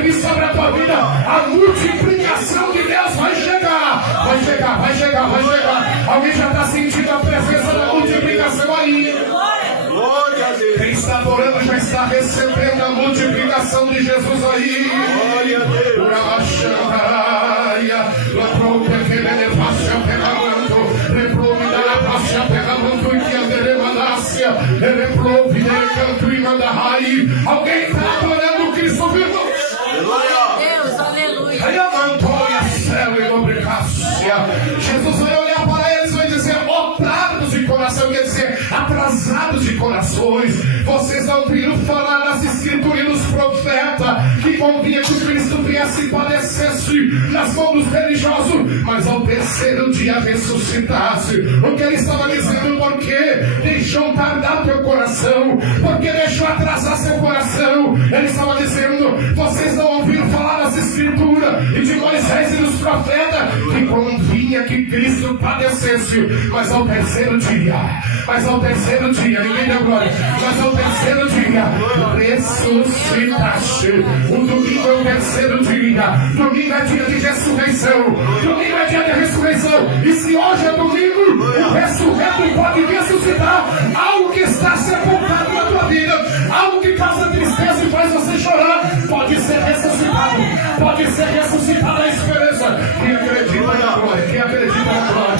aqui sobre a tua vida. A multiplicação de Deus vai chegar. Vai chegar, vai chegar, vai chegar. Alguém já está sentindo a presença da multiplicação aí? Glória a Deus. Quem está adorando já está recebendo a multiplicação de Jesus aí. Glória a Deus. Alguém está adorando Cristo vivo? Deus, aleluia. Jesus vai olhar para eles e vai dizer: otários de coração, quer dizer, atrasados de corações. Vocês ouviram falar das escrituras e dos profetas que convinha que o Cristo viesse e padecesse nas mãos dos religiosos, mas ao terceiro dia ressuscitasse. O que ele estava dizendo? Porque deixou tardar teu coração, porque deixou atrasar seu coração. Ele estava dizendo: vocês não ouviram falar das escrituras e de Moisés e dos profetas que convinha que Cristo padecesse, mas ao terceiro dia, ninguém deu glória, mas ao terceiro dia ressuscitaste. O domingo é o terceiro dia. Domingo é dia de ressurreição. Domingo é dia de ressurreição. E se hoje é domingo, o ressurreto pode ressuscitar algo que está sepultado na tua vida, algo que causa tristeza e faz você chorar. Pode ser ressuscitado. Pode ser ressuscitada a esperança. Quem acredita na glória? Quem acredita na glória?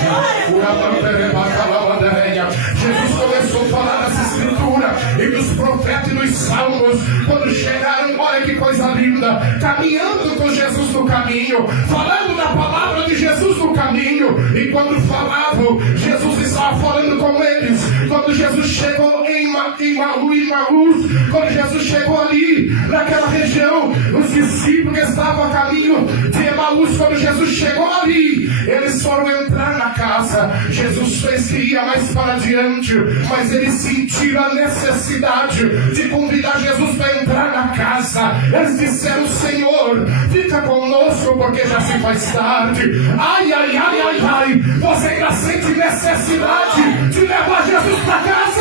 Jesus começou a falar das escrituras e dos profetas e dos salmos. Quando chegaram, olha que coisa linda, caminhando com Jesus no caminho, falando da palavra de Jesus no caminho. E quando falavam, Jesus estava falando com eles. Quando Jesus chegou em Emaús, quando Jesus chegou ali, naquela região, os discípulos que estavam a caminho de Emaús, quando Jesus chegou ali, eles foram entrar na casa. Jesus fez que ia mais para adiante, mas eles sentiram a necessidade de convidar Jesus para entrar na casa. Eles disseram: Senhor, fica conosco porque já se faz tarde. Ai, ai, ai, ai, ai. Você ainda sente necessidade de levar Jesus para casa?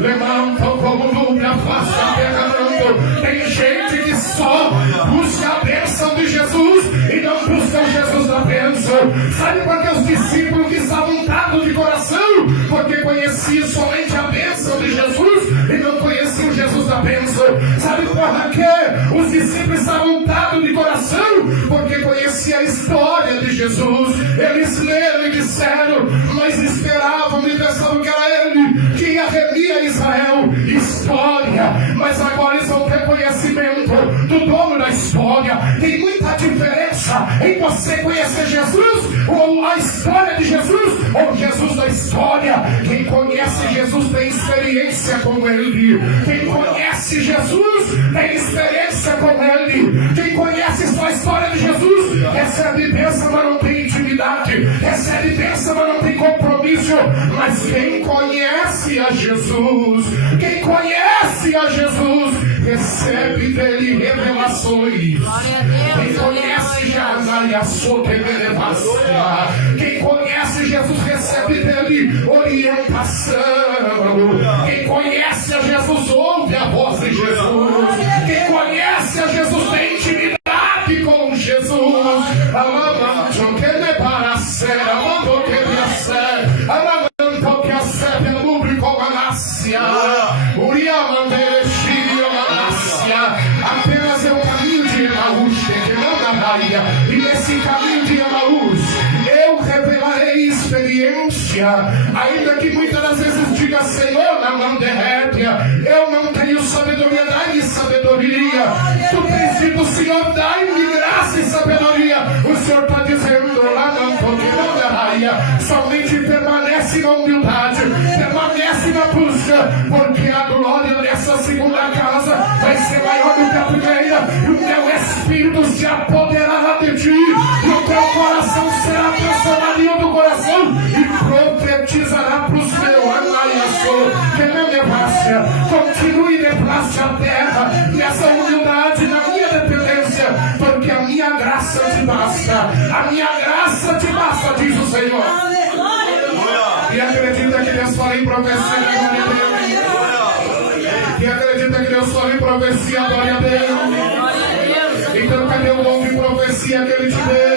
Levanta como nuvem, afasta a terra. Tem gente que só busca a bênção de Jesus e não busca o Jesus da bênção. Sabe por que os discípulos que estavam dados de coração? Porque conheciam somente a bênção de Jesus e não conheciam o Jesus da bênção. Sabe por que os discípulos estavam dados de coração? Porque conheciam a história de Jesus. Eles leram e disseram: nós esperávamos e pensavam que era ele que ia remir a Israel. História, mas agora eles vão ter conhecimento do dono da história. Tem muita diferença em você conhecer Jesus, ou a história de Jesus, ou Jesus da história. Quem conhece Jesus tem experiência com ele. Quem conhece Jesus tem experiência com ele. Quem conhece só a história de Jesus recebe bênção, mas não tem intimidade. Recebe bênção, mas não tem compromisso. Mas quem conhece a Jesus, quem conhece a Jesus, recebe dele revelações. Quem conhece quem conhece Jesus recebe dele orientação. Quem conhece a Jesus ouve a voz de Jesus. Quem conhece a Jesus tem intimidade com Jesus. Apenas é o caminho de Emaús, e nesse caminho de Emaús eu revelarei experiência, ainda que muitas das vezes diga: Senhor, na mão derrétia, eu não tenho sabedoria, dai-me sabedoria. Tu tens dito: Senhor, dai-me graça e sabedoria. O Senhor está dizendo lá na raia, somente permanece na humildade, permanece na busca, porque a glória dessa segunda casa vai ser maior do que a primeira, e o teu Espírito se apoderará de ti, e o teu coração será transformado em outro coração, e profetizará para os teus. Que não devassa, continue devassa a terra, nessa humildade, na minha dependência, porque a minha graça te basta, a minha graça te basta, diz o Senhor. E acredita que Deus fala em profecia. Deus, fala em profecia, glória a Deus. Então cadê o dom de profecia que Ele te deu?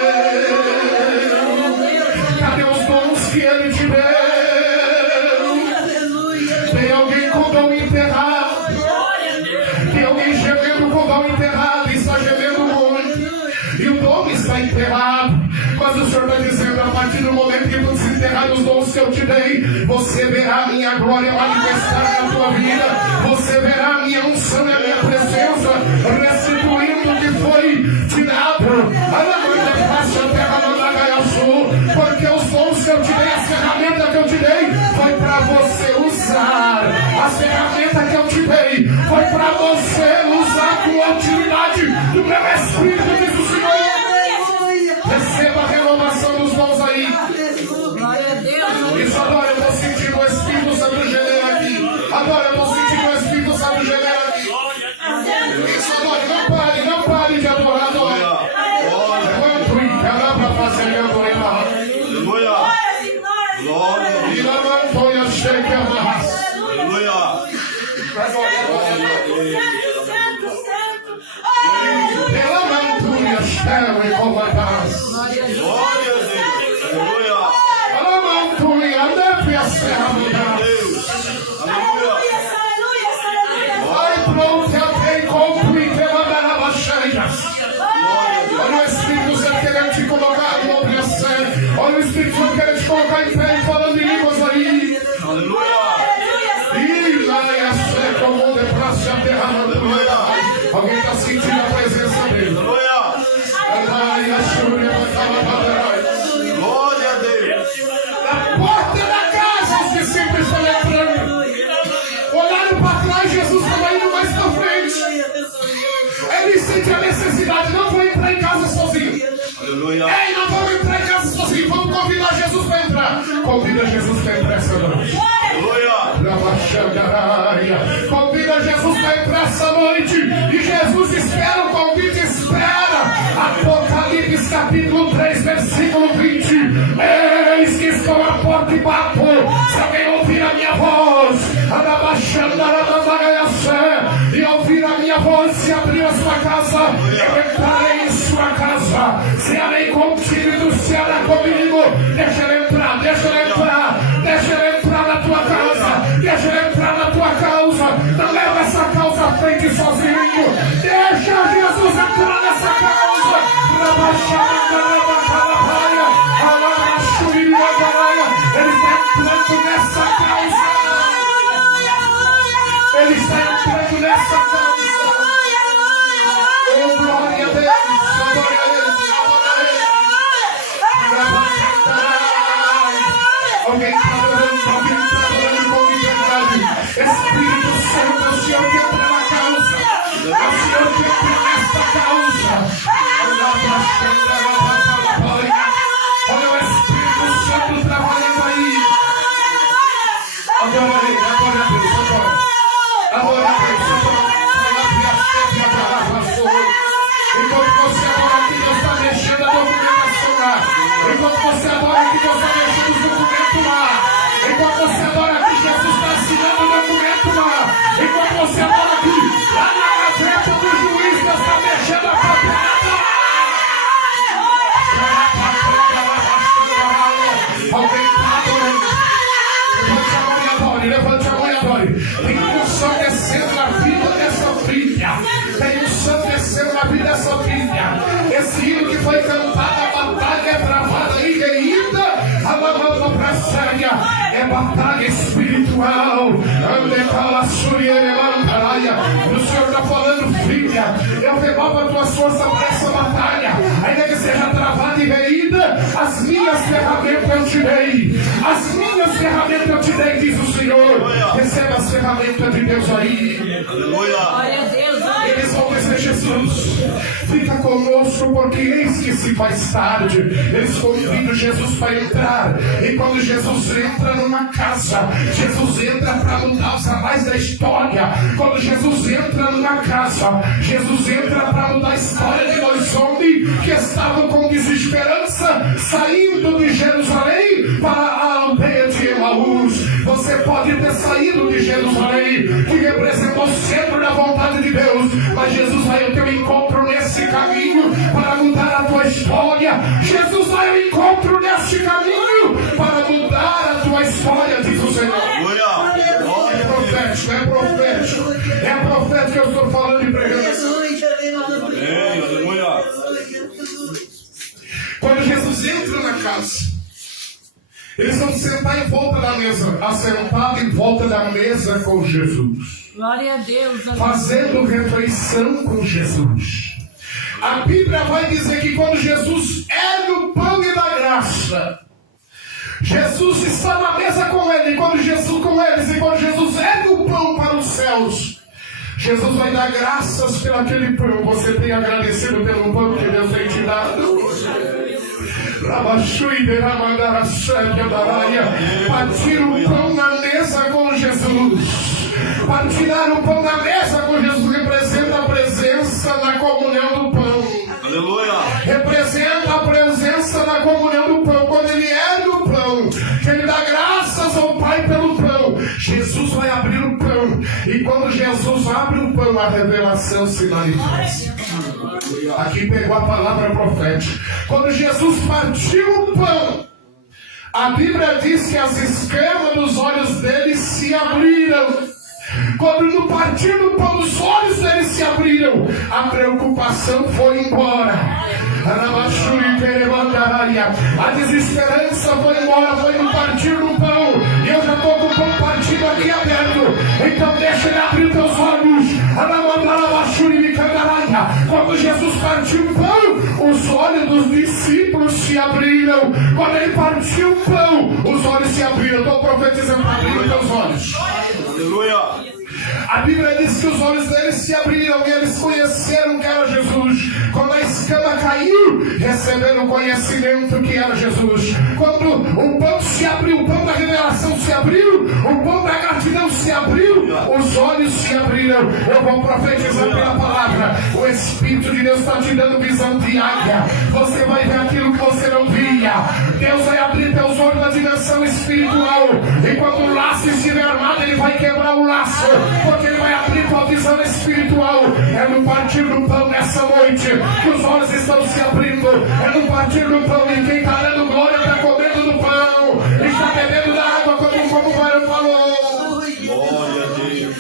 Cadê os dons que Ele te deu? Tem alguém com dom enterrado? Tem alguém gemendo com dom enterrado? Está gemendo muito. E o dom está enterrado. Mas o Senhor está dizendo, a partir do momento que tu desenterrar os dons que eu te dei, você verá a minha glória manifestar na tua vida. Você verá a minha unção e a minha presença, restituindo o que foi tirado. Porque os dons que eu te dei, as ferramentas que eu te dei, foi para você usar. As ferramentas que eu te dei, foi para você usar com a utilidade do meu Espírito, diz o Senhor. Receba a renovação dos dons aí. Isso agora eu estou sentindo o Espírito Santo gemer aqui. Agora eu estou sentindo o Espírito Santo gemer aqui. Isso agora, não pare de adorar, adorar. Levanta o encará para fazer meu adorar. Aleluia. Glória. E levantou e achei que amarrasse. Aleluia. Pela mantura, céu e comandasse. Glória a Deus. Aleluia. Pela mantura, leve a serra do Deus. Aleluia. Vai pronto, até encontro e te mandará baixeiras. Olha o Espírito Santo querendo te colocar em opressão. Olha o Espírito Santo querendo te colocar em pé e falando em línguas aí. Aleluia. E lá é seco, o mundo é pra se aterrar. Alguém está sentindo a presença dele. Aleluia. Glória a Deus. A porta da casa, os discípulos estão entrando. Olharam para trás, Jesus estava indo mais para frente. Ele sente a necessidade, não vou entrar em casa sozinho. Aleluia. Ei, não vamos entrar em casa sozinho, vamos convidar Jesus para entrar. Convida Jesus para entrar essa noite. Aleluia. Convida Jesus para entrar essa noite. E Jesus espera o convite, espera. Apocalipse capítulo 3, versículo 20. Eis que estou à porta e bato. Se alguém ouvir a minha voz, e ouvir a minha voz, e abrir a sua casa, eu entrarei em sua casa. Cearei contigo e tu ceará comigo. Deixa ele entrar, deixa ele entrar. Deixa ele entrar na tua casa. Deixa ele entrar na tua causa. Não leva essa causa à frente sozinho. Deixa Jesus entrar nessa causa. Ele está entrando nessa causa. Ele está entrando nessa causa. Oh, glória a Deus. Glória a Deus. Alguém está adorando com liberdade. Espírito Santo, é o Senhor que entra na causa. É o Senhor que entra nesta causa. Olha o Espírito Santo trabalhando aí. Adora a Deus, adora a Deus, adora. Adora a Deus, adora. Enquanto você adora que Deus está mexendo a documentação lá. Enquanto você adora que Deus está mexendo os documentos lá. Enquanto você adora que Jesus está assinando o documento lá. Enquanto você adora que lá na gaveta do juiz Deus está mexendo a papelada. Alguém está adorando. Levante a mão e adore, levante a mão e adore. Tem unção descendo na vida dessa filha. Tem unção descendo na vida dessa filha. Esse hino que foi cantado, a batalha é travada e reída. A lavanda pra séria. É batalha espiritual. O Senhor está falando, filha. Eu renovo as tuas forças para essa batalha. Ainda que seja travada e reída, as minhas ferramentas eu te dei. As minhas ferramentas eu te dei, diz o Senhor. Receba as ferramentas de Deus aí. Aleluia. Eles vão dizer, Jesus, fica conosco, porque eis que se faz tarde. Eles convidam Jesus para entrar. E quando Jesus entra numa casa, Jesus entra para mudar os anais da história. Quando Jesus entra numa casa, Jesus entra para mudar a história de dois homens que estavam com desesperança, saindo de Jerusalém para a aldeia de Emaús. Você pode ter saído de Jerusalém, que representou o centro da vontade Mas Jesus vai ao teu encontro nesse caminho para mudar a tua história. Jesus vai ao encontro nesse caminho para mudar a tua história, diz o Senhor. É profético, é profético. É profético que eu estou falando e pregando. Quando Jesus entra na casa, eles vão sentar em volta da mesa, assentado em volta da mesa com Jesus. Glória a Deus. Fazendo refeição com Jesus. A Bíblia vai dizer que quando Jesus é do pão e da graça, Jesus está na mesa com ele, quando Jesus com eles, e quando Jesus é do pão para os céus, Jesus vai dar graças pelo aquele pão. Você tem agradecido pelo pão que Deus tem te dado? Partir o pão na mesa com Jesus. Partilhar o pão na mesa com Jesus representa a presença na comunhão do pão. Aleluia. Representa a presença na comunhão do pão. Quando ele é do pão, que ele dá graças ao Pai pelo pão, Jesus vai abrir o pão. E quando Jesus abre o pão, a revelação se manifesta. Aqui pegou a palavra profética. Quando Jesus partiu o pão, a Bíblia diz que as escamas dos olhos dele se abriram. Quando no partir do pão os olhos dele se abriram, a preocupação foi embora. A desesperança foi embora, foi no partir do pão. E eu já estou com o pão partido aqui aberto. Então deixa ele abrir teus olhos. Quando Jesus partiu o pão, os olhos dos discípulos se abriram. Quando ele partiu o pão, os olhos se abriram. Estou profetizando, abrindo teus olhos. Aleluia. A Bíblia diz que os olhos deles se abriram e eles conheceram que era Jesus. Quando a escama caiu, receberam o conhecimento que era Jesus. Quando o pão se abriu, o pão da revelação se abriu, o pão da gratidão se abriu, os olhos se abriram. Eu vou profetizar pela palavra. O Espírito de Deus está te dando visão de águia. Você vai ver aquilo que você não via. Deus vai abrir teus olhos na dimensão espiritual. E quando o laço estiver armado, ele vai quebrar o laço. Porque ele vai abrir tua visão espiritual. É no partir do pão nessa noite que os olhos estão se abrindo. É no partir do pão. E quem está dando glória está comendo do pão. Está bebendo da água como o varão falou. Glória a Deus.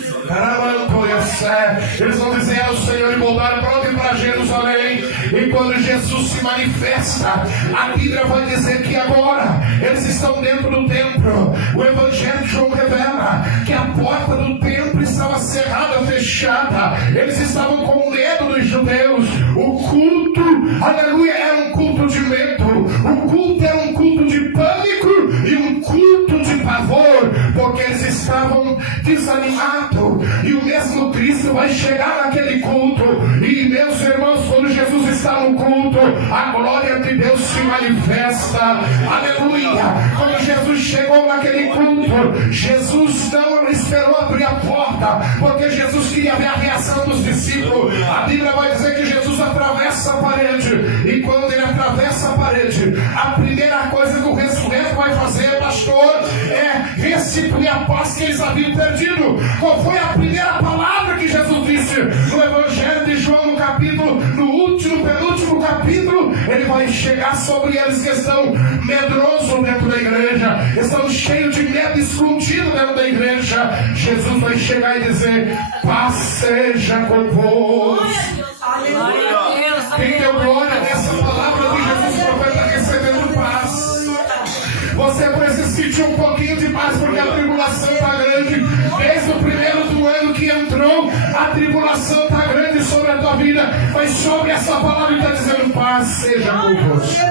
Eles vão dizer ao Senhor e voltar pronto para Jerusalém. E quando Jesus se manifesta, a Bíblia vai dizer que agora eles estão dentro do templo. O Evangelho de João revela que a porta do templo estava cerrada, fechada. Eles estavam com medo dos judeus. O culto, aleluia, era um culto de medo. O culto era um culto de pânico e um culto de pavor, porque eles estavam desanimados. E o mesmo Cristo vai chegar naquele culto. E meus irmãos, quando Jesus está no culto, a glória de Deus se manifesta. Aleluia. Quando Jesus chegou naquele culto, Jesus não esperou abrir a porta, porque Jesus queria ver a reação dos discípulos. A Bíblia vai dizer que Jesus atravessa a parede. E quando ele atravessa a parede, a primeira coisa que o ressurreto vai fazer, pastor, é restituir a paz que eles haviam perdido. Qual foi a primeira palavra que Jesus disse no Evangelho de João, no capítulo, no último, penúltimo capítulo? Ele vai chegar sobre eles que estão medrosos dentro da igreja, estão cheios de medo escondido dentro da igreja. Jesus vai chegar e dizer: paz seja convosco. Quem deu glória nessa palavra de Jesus, profeta, recebendo paz. Você precisa sentir um pouquinho de paz, porque a tribulação está grande. Desde o primeiro do ano que entrou, a tribulação está grande sobre a tua vida. Mas sobre essa palavra está dizendo: paz seja convosco.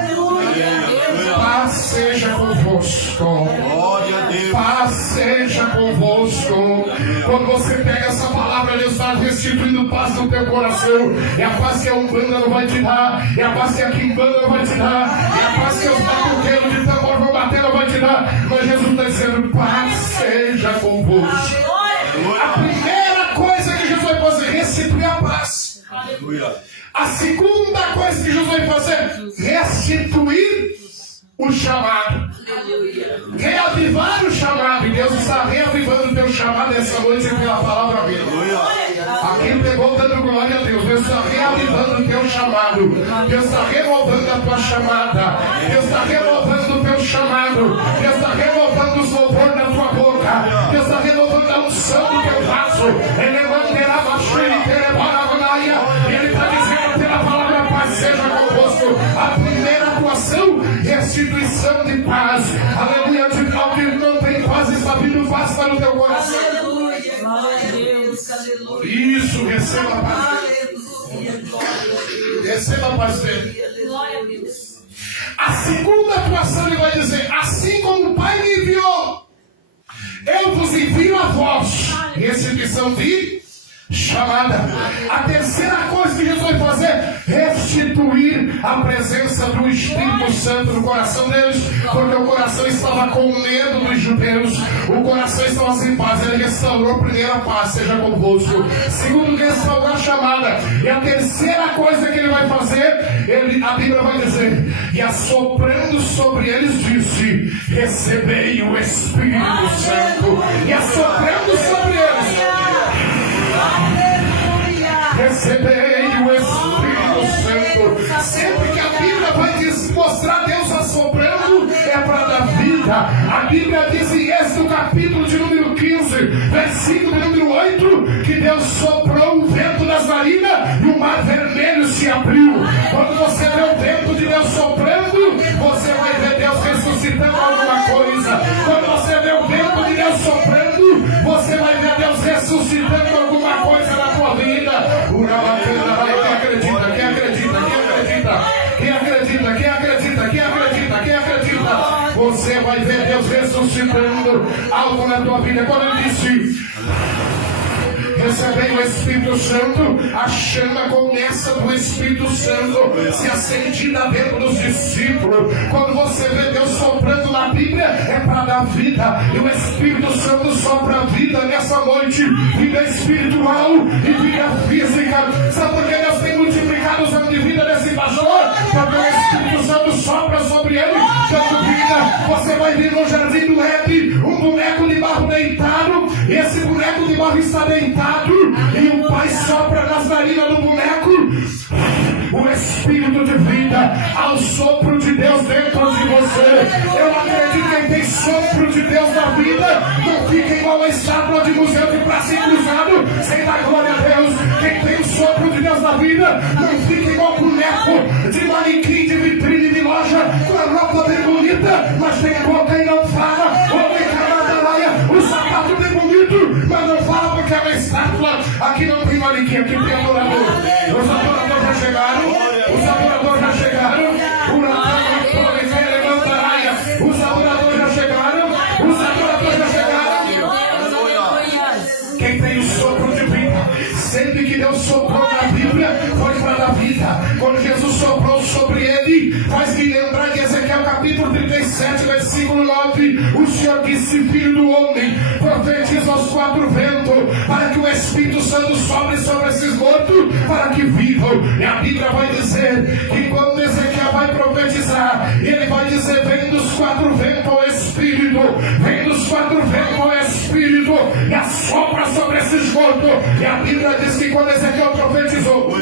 Paz seja convosco. Paz seja convosco. Quando você pega essa palavra, Deus está restituindo paz no teu coração. É a paz que a Umbanda não vai te dar. É a paz que a Quimbanda não vai te dar. É a paz que os batuqueiros de tambor vão bater não vai te dar. Mas Jesus está dizendo: paz seja convosco. A primeira coisa que Jesus vai fazer, restituir a paz. A segunda coisa que Jesus vai fazer, restituir o chamado. Reavivar o chamado. E Deus está reavivando o teu chamado essa noite pela palavra dele. Aqui Ele pegou dando glória a Deus. Deus está reavivando o teu chamado. Deus está renovando a tua chamada. Deus está renovando o teu chamado. Deus está renovando os louvores da tua boca. Deus está renovando a unção do teu vaso. Ele levantará a baixura inteira para a Vanaia. E Ele está dizendo pela palavra paz seja convosco. A primeira atuação, restituição de paz. Aleluia. Ao que não tem paz, está vindo paz para o teu coração. Isso, receba a paz dele. Receba a paz dele. A segunda atuação ele vai dizer: assim como o Pai me enviou, eu vos envio a vós. Restituição de chamada. A terceira coisa que Jesus vai fazer: restituir a presença do Espírito Santo no coração deles, porque o coração estava com medo dos judeus, o coração estava sem paz. Ele restaurou primeiro a paz, seja convosco. Segundo, restaurar a chamada. E a terceira coisa que ele vai fazer, a Bíblia vai dizer: e assoprando sobre eles disse: recebei o Espírito Santo. E assoprando sobre eles: recebei o Espírito Santo. Sempre que a Bíblia vai mostrar Deus assoprando, é para dar vida. A Bíblia diz em Êxodo capítulo de número 15, versículo de número 8, que Deus soprou o vento das narinas e o mar vermelho se abriu. Quando você vê o vento de Deus soprando, você vai ver Deus ressuscitando alguma coisa. Quando você vê o vento de Deus soprando, você vai ver Deus ressuscitando alguma coisa na tua vida. Quem acredita? Quem acredita? Quem acredita? Quem acredita? Quem acredita? Quem acredita? Você vai ver Deus ressuscitando algo na tua vida. Quando ele disse: recebei o Espírito Santo, a chama começa do Espírito Santo se acendida dentro dos discípulos. Quando você vê Deus soprando na Bíblia, é para dar vida. E o Espírito Santo sopra a vida nessa noite, vida espiritual e vida física. Sabe por que Deus tem multiplicado os anos de vida desse pastor? Porque o Espírito Santo sopra sobre ele, dando vida. Você vai vir no jardim do Éden, um boneco de barro deitado. Esse boneco de barro está deitado, e o Pai sopra nas narinas do boneco o Espírito de vida, ao sopro de Deus dentro de você. Eu acredito que quem tem sopro de Deus na vida não fica igual a estátua de museu de praça cruzado sem dar glória a Deus. Quem tem o sopro de Deus na vida não fica igual boneco de manequim, de vitrine de loja, com a roupa bem bonita, mas tem boca e não fala. O sapato bem bonito, mas não fala porque é uma estátua. Aqui não tem manequim, aqui tem adorador. Os adoradores já chegaram. Os adoradores já chegaram. Os adoradores já chegaram. Os adoradores já chegaram. Quem tem o sopro de vida, sempre que Deus soprou na Bíblia, foi para dar vida. Quando Jesus soprou sobre ele, faz me lembrar de Ezequiel capítulo 37, versículo 9. O Senhor disse: filho do homem, profetiza aos quatro ventos, para que o Espírito Santo sobre esses mortos, para que vivam. E a Bíblia vai dizer que quando Ezequiel vai profetizar, ele vai dizer: vem dos quatro ventos ao Espírito, vem dos quatro ventos ao Espírito, e assopra sobre esses mortos. E a Bíblia diz que quando Ezequiel profetizou,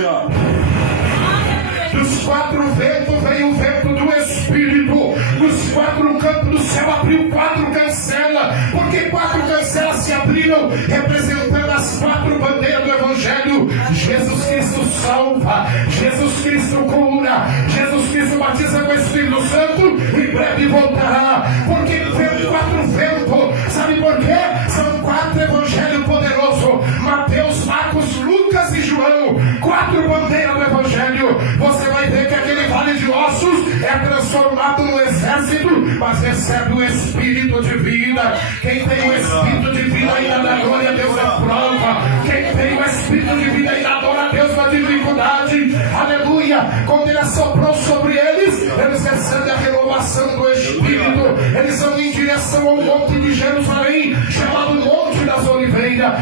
dos quatro ventos veio o vento do Espírito, dos quatro cantos do céu abriu quatro cancelas, porque quatro cancelas se abriram, representando as quatro bandeiras do Evangelho. Jesus Cristo salva, Jesus Cristo cura, Jesus Cristo batiza com o Espírito Santo, em breve voltará, porque veio quatro ventos. Sabe por quê? São quatro evangelhos poderosos: Mateus, Marcos, Lucas e João. Quatro bandeiras do Evangelho. Você vai ver que aquele vale de ossos é transformado no exército, mas recebe o Espírito de vida. Quem tem o Espírito de vida ainda dá glória a Deus na prova. Quem tem o Espírito de vida ainda adora a Deus na dificuldade. Aleluia. Quando ele assoprou sobre eles, eles recebem a renovação do Espírito. Eles vão em direção ao monte de Jerusalém, chamado Monte das Oliveiras.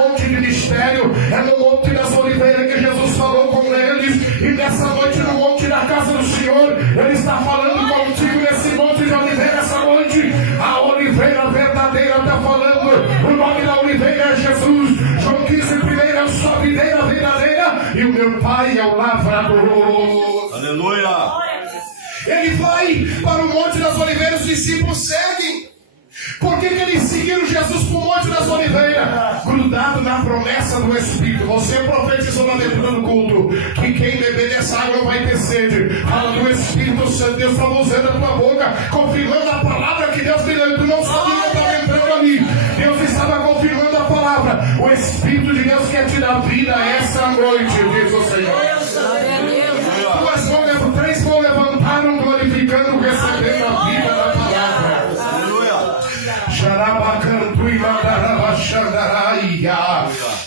Monte de mistério. É no Monte das Oliveiras que Jesus falou com eles. E nessa noite, no monte da casa do Senhor, ele está falando contigo nesse monte de oliveira. Essa noite, a oliveira verdadeira está falando. O nome da oliveira é Jesus. João 15, primeiro, eu sou a videira meu pai é o lavrador. Aleluia. Ele vai para o Monte das Oliveiras, os discípulos seguem. Por que eles seguiram Jesus para o Monte das Oliveiras? Grudado na promessa do Espírito. Você profetizou na abertura do culto que quem beber dessa água não vai ter sede. Fala do Espírito Santo. Deus está usando a tua boca, confirmando a palavra que Deus me deu. Tu não sabia que estava entrando ali. Deus estava confirmando a palavra. O Espírito de Deus quer te dar vida essa noite, diz o Senhor. Duas mãos, três mãos levantaram, glorificando, recebendo a vida da palavra.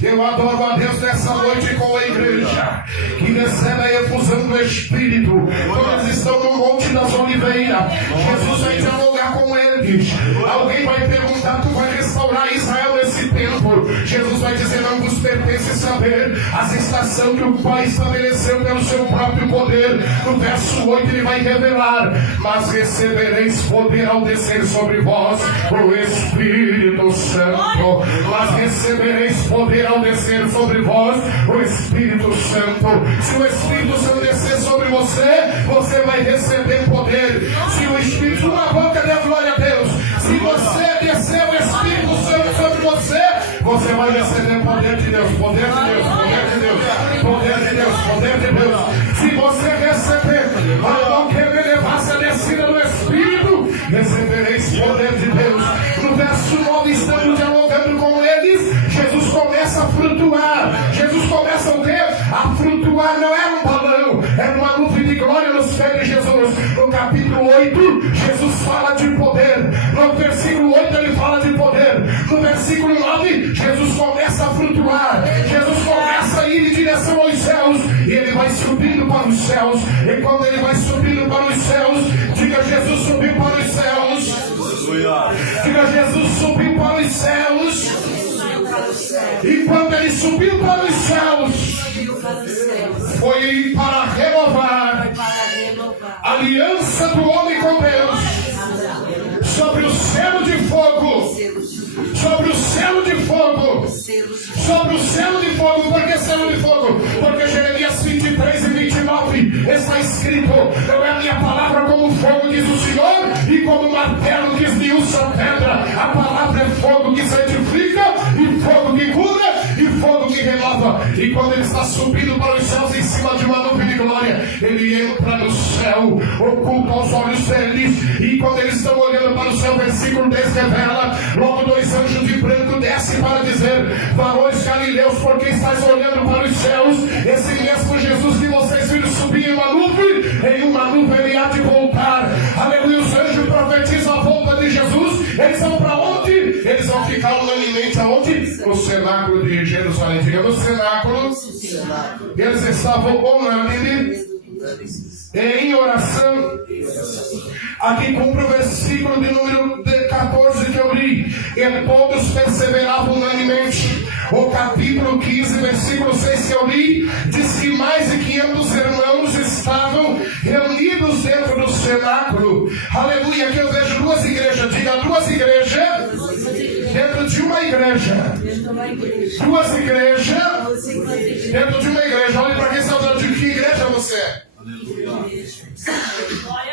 Eu adoro a Deus nessa noite com a igreja que recebe a efusão do Espírito. Quando eles estão no Monte das Oliveiras, Jesus vai dialogar com eles. Alguém vai perguntar: tu vai restaurar Israel nesse tempo? Jesus vai dizer: não vos pertence saber as estações que o Pai estabeleceu pelo seu próprio poder. No verso 8 ele vai revelar: mas recebereis poder ao descer sobre vós o Espírito Santo. Mas recebereis poder ao descer sobre vós o Espírito Santo. Se o Espírito Santo descer sobre você, você vai receber poder. Se o Espírito, uma boca dê glória a Deus. Se você descer o Espírito Santo sobre você, você vai receber poder de Deus, poder de Deus, poder de Deus, poder de Deus, poder de Deus. Se você receber a qualquer elevasse a descida do Espírito, recebereis poder de Deus. No verso 9 estamos dialogando com eles. Jesus começa a flutuar. Jesus começa o quê? A flutuar. Não era um balão, era uma nuvem de glória nos pés de Jesus. No capítulo 8, Jesus fala de poder. No versículo 8 ele fala de poder. No versículo 9, Jesus começa a flutuar. Jesus começa a ir em direção aos céus. E ele vai subindo para os céus. E quando ele vai subindo para os céus, diga: Jesus subiu para os céus. Diga: Jesus subiu para os céus. E quando ele subiu para os céus, foi para renovar a aliança do homem com Deus sobre o selo de fogo. Sobre o selo de fogo. Sobre o selo de fogo. Por que selo de fogo? Porque Jeremias 23 e 29 está escrito: não é a minha palavra como fogo, diz o Senhor, e como martelo que esmiuça a pedra. A palavra é fogo que santifica, e fogo que cura, e fogo que renova. E quando ele está subindo para os céus em cima de uma nuvem de glória, ele entra no céu, oculta aos olhos deles. E quando eles estão olhando para o céu, versículo 10 revela: logo dois anjos de branco descem para dizer: varões galileus, por que estáis olhando para os céus? Esse mesmo Jesus que vocês viram subir em uma nuvem ele há de voltar. Aleluia. Os anjos profetizam a volta de Jesus. Eles vão para onde? Eles vão ficar unanimemente aonde? No cenáculo de Jerusalém. Diga: no cenáculo. Eles estavam unânimes em oração. Aqui cumpre o versículo de número 14 que eu li: e todos perseveravam unanimemente. O capítulo 15, versículo 6 que eu li, diz que mais de 500 irmãos estavam reunidos dentro do cenáculo. Aleluia. Aqui eu vejo duas igrejas. Diga: duas igrejas dentro de uma igreja. Duas igrejas dentro de uma igreja. Olha para quem está falando: de que igreja você é?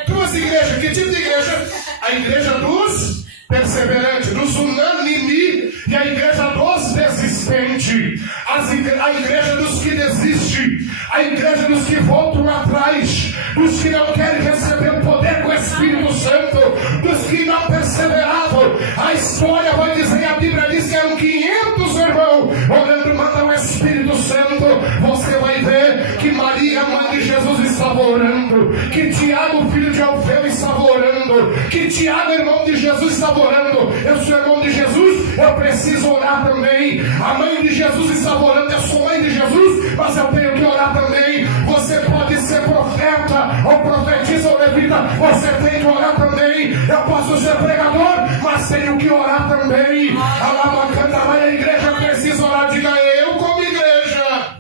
Duas igrejas. Que tipo de igreja? A igreja dos perseverantes, dos unânime, e a igreja dos desistentes. A igreja dos que desistem, a igreja dos que voltam atrás, dos que não querem receber o poder do Espírito Santo, dos que não perseveravam. A história vai dizer, a Bíblia diz que eram 500 irmãos olhando, manda o Espírito Santo. Você vai ver que Maria, mãe de Jesus, estava orando, que Tiago, filho de Alfeu, estava orando, que Tiago, irmão de Jesus, estava orando. Eu sou irmão de Jesus, eu preciso orar também. A mãe de Jesus estava orando, eu sou mãe de Jesus, mas eu tenho que orar também. Você pode ser profeta, ou profetisa, ou levita, você tem que orar também. Eu posso ser pregador, mas tenho que orar também. A igreja precisa orar. Diga: eu como igreja,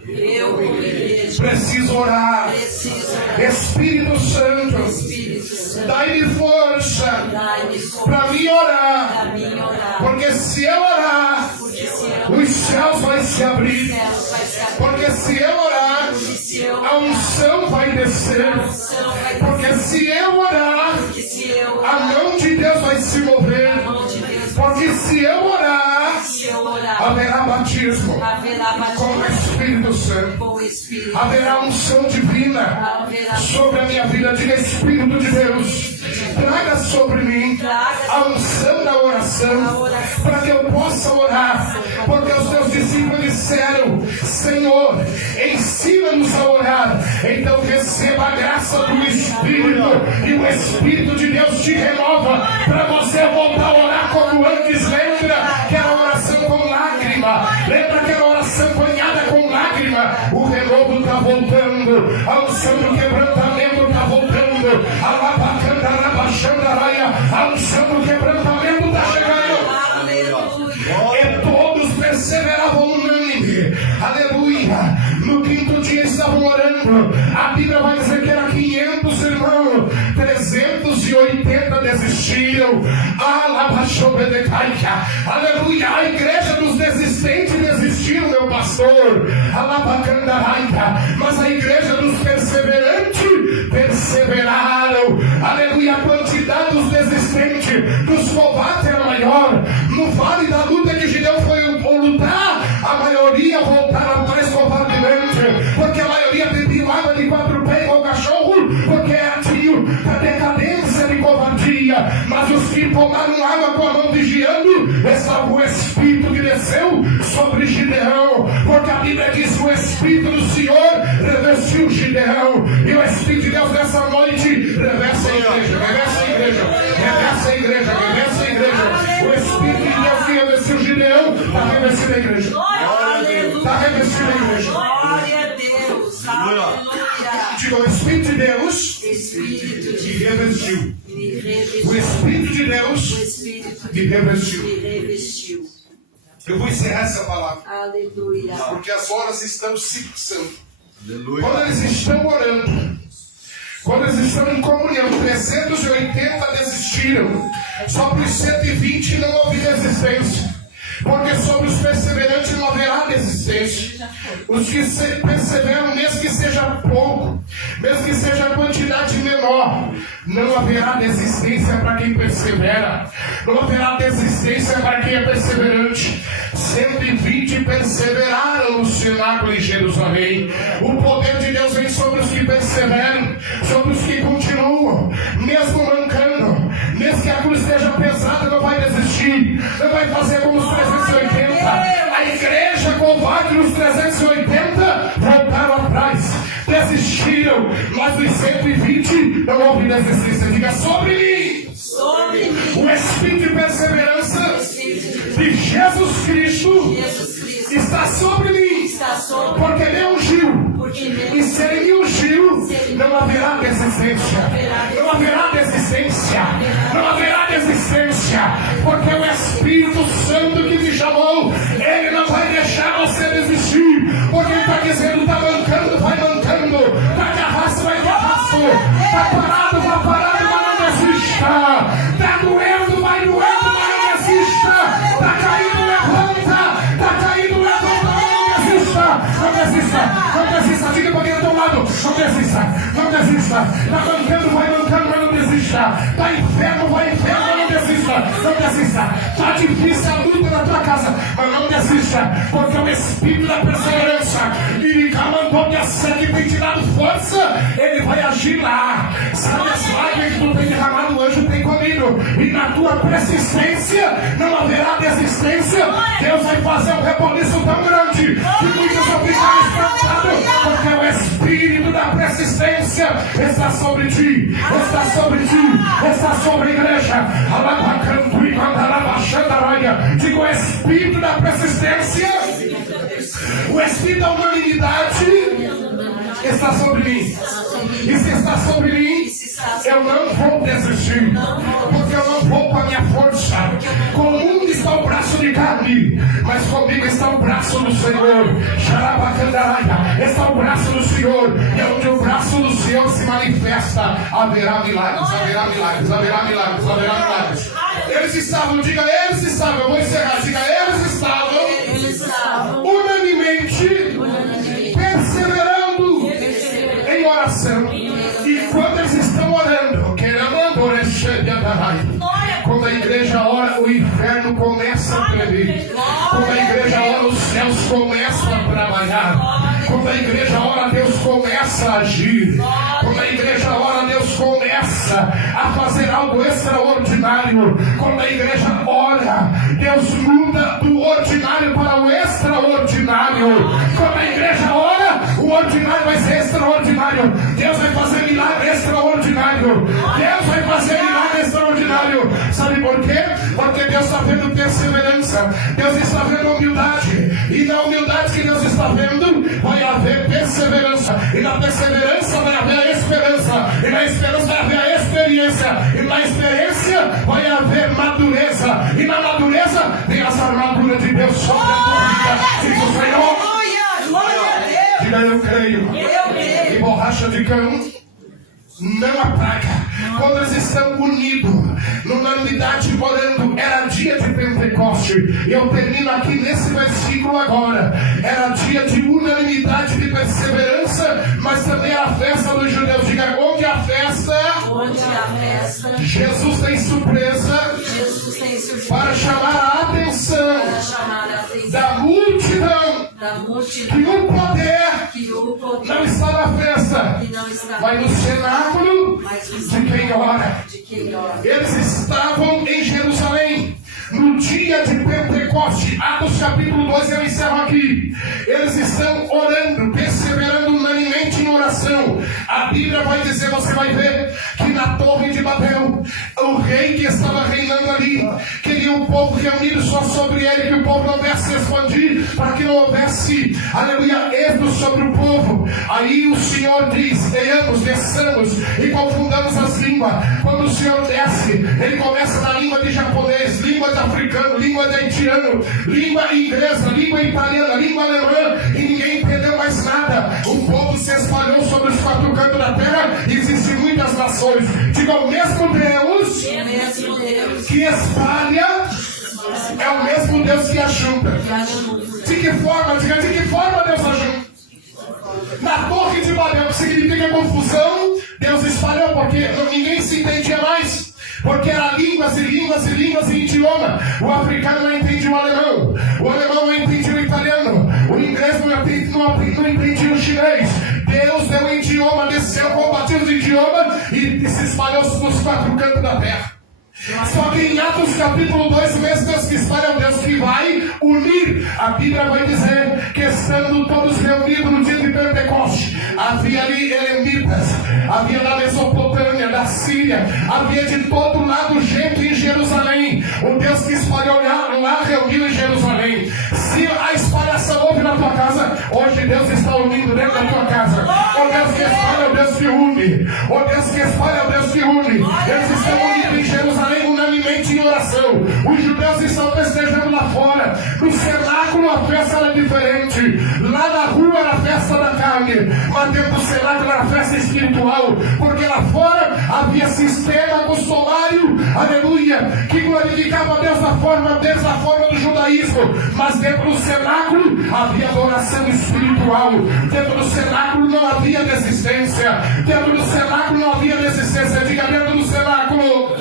preciso orar. Espírito Santo, dai-me força para mim orar, porque se eu orar, os céus vão se abrir. Porque se eu orar, a unção vai descer. Porque se eu orar, a mão de Deus vai se mover. Porque se eu orar, haverá batismo com o Espírito Santo. Haverá unção divina sobre a minha vida. Diga, Espírito de Deus, traga sobre mim a unção da oração, para que eu possa orar. Porque os teus discípulos disseram: Senhor, ensina-nos a orar. Então receba a graça do Espírito, e o Espírito de Deus te renova para você voltar a orar como antes. Lembra que era oração com lágrima, lembra que era oração banhada com lágrima. O renovo está voltando, a unção do quebrantamento está voltando, a labacanda, a rabaxandaraia, a unção do quebrantamento está chegando. E todos perseveravam unânime, aleluia. No quinto dia estavam orando. A Bíblia vai dizer que era 500 irmãos, 380 desistiram. Aleluia. A igreja dos desistentes desistiu, meu pastor. Mas a igreja dos perseverantes perseveraram. Aleluia. A quantidade dos desistentes, dos covardes era maior. No vale da luta de Gideão foi lutar, a maioria voltaram atrás covardemente, porque a maioria bebia água de 4 pés igual cachorro, porque tinha a decadência de covardia. Mas os que tomaram água com a mão vigiando, estava o Espírito que desceu sobre Gideão, porque a Bíblia diz que o Espírito do Senhor revestiu Gideão, e o Espírito de Deus nessa noite reveste a igreja, reveste a igreja, reveste a igreja, reveste a igreja. O Espírito de Deus que revestiu Gideão está revestido a igreja. Está revestido a igreja. Glória a Deus. Aleluia. Diga, o Espírito de Deus me revestiu. O Espírito de Deus me revestiu. Eu vou encerrar essa palavra. Aleluia. Porque as horas estão se fixando. Aleluia. Quando eles estão orando, quando eles estão em comunhão, 380 desistiram. Sobre os 120 não houve desistência. Porque sobre os perseverantes não haverá desistência. Os que perseveram, mesmo que seja pouco, mesmo que seja a quantidade menor, não haverá desistência para quem persevera. Não haverá desistência para quem é perseverante. 120 perseveraram no cenáculo em Jerusalém. O poder de Deus vem sobre os que perseveram, sobre os que continuam, mesmo mancando, mesmo que a cruz esteja pesada, não vai desistir, não vai fazer como os 380. A igreja covarde dos 380 voltaram atrás, desistiram, mas os 120 não houve desistência. Diga, sobre mim, o Espírito de perseverança de Jesus Cristo está sobre mim, porque me ungiu. E se ele me ungiu, não haverá desistência. Não haverá desistência. Não haverá desistência. Porque o Espírito Santo que me chamou, ele não vai deixar você desistir. Porque ele está dizendo, está mancando, vai mancando. Está de arrasto, vai de arrasto. Está parado, vai parado, mas não desista. Está doendo, vai doendo, mas não desista. Está caído, levanta. Está caído, levanta, mas não desista. Não desista. Não desista. Diga para quem está ao lado. Não desista. Não desista. Está mancando, vai mancando, mas não desista. Está inferno, vai inferno, mas não desista. Não desista. Está difícil a luta na tua casa, mas não desista. Porque o Espírito da perseverança, ele mandou minha sangue, tem te dado força, ele vai agir lá. Sabe as lágrimas que tu tem derramado, o anjo tem comido. E na tua persistência não haverá desistência. Deus vai fazer um reboliço tão grande que muitos vão ficar espantados, porque o Espírito da persistência está sobre ti, está sobre ti, está sobre a igreja. Diga, o Espírito da persistência, o Espírito da unanimidade está sobre mim. E se está sobre mim, eu não vou desistir, porque eu não vou com a minha força. Com o mundo está o braço de carne, mas comigo está o braço do Senhor. Está o braço do Senhor, e onde o braço do Senhor se manifesta, haverá milagres, haverá milagres, haverá milagres, haverá milagres. Eles estavam, diga, eles estavam, eu vou encerrar, diga, eles estavam unanimemente perseverando começa a trabalhar. Quando a igreja ora, Deus começa a agir. Quando a igreja ora, Deus começa a fazer algo extraordinário. Quando a igreja ora, Deus muda do ordinário para o extraordinário. Quando a igreja ora, o ordinário vai ser extraordinário. Deus vai fazer milagre extraordinário. Deus vai fazer milagre extraordinário. Sabe por quê? Porque Deus está vendo perseverança. Deus está vendo humildade. E na humildade que Deus está vendo, vai haver perseverança. E na perseverança vai haver a esperança. E na esperança vai haver a experiência. E na experiência vai haver madureza. E na madureza vem as armaduras de Deus sobre a tua vida. Diz o Senhor. Glória a Deus. Diga, eu creio. Eu creio. E borracha de cão não apaga. Quando eles estão unidos, numa unidade orando, era dia de Pentecoste. E eu termino aqui nesse versículo agora. Era dia de unanimidade, de perseverança, mas também era a festa dos judeus. Diga, onde a festa? Onde a festa. Jesus tem surpresa. Jesus tem surgido Para chamar a atenção para chamar a atenção da multidão. da Que multidão o poder que o poder não está na festa, que não está vai no cenáculo mas o de quem ora. de quem ora. Eles estavam em Jerusalém no dia de Pentecoste. Atos capítulo 2, eu encerro aqui. Eles estão orando, perseverando unanimemente em oração. A Bíblia vai dizer, você vai ver, que na torre de Babel, o rei que estava reinando ali, queria o povo reunido só sobre ele, que o povo não pudesse se expandir, para que não houvesse, aleluia, êxodo sobre o povo. Aí o Senhor diz, venhamos, desçamos e confundamos as línguas. Quando o Senhor desce, ele começa na língua de japonês, língua de africano, língua de haitiano, língua inglesa, língua italiana, língua alemã, e ninguém entendeu mais nada. O povo se espalhou sobre os quatro cantos da terra, e existem muitas nações. Diga, o mesmo Deus O mesmo Deus que espalha é o mesmo Deus que ajunta. que ajuda. De que forma? Diga, de que forma Deus ajuda? Na torre de Babel, que significa confusão, Deus espalhou, porque ninguém se entendia mais. Porque era línguas e línguas e línguas e idioma. O africano não entendia o alemão não entendia o italiano, o inglês não entendia o chinês. Deus deu um idioma, desceu com o batismo de idioma e se espalhou nos quatro cantos da terra. Só que em Atos capítulo 2, o mesmo Deus que espalha é o Deus que vai unir. A Bíblia vai dizer que estando todos reunidos no dia de Pentecoste, havia ali elemitas, havia da Mesopotâmia, da Síria, havia de todo lado gente em Jerusalém. O Deus que espalhou lá reuniu em Jerusalém. Se a espalhação houve na tua casa, hoje Deus está unindo dentro da tua casa. O Deus que espalha é o Deus que une. O Deus que espalha é o Deus que une. Eles estão unidos em Jerusalém unanimemente em oração. Os judeus estão festejando lá fora. No cenáculo a festa era diferente. Lá na rua era a festa da carne, mas dentro do cenáculo era a festa espiritual, porque lá fora havia sistema costumário, aleluia, que glorificava Deus da forma deles, da forma do judaísmo. Mas dentro do cenáculo havia adoração espiritual. Dentro do cenáculo não havia desistência. Dentro do cenáculo não havia desistência. Diga, dentro do cenáculo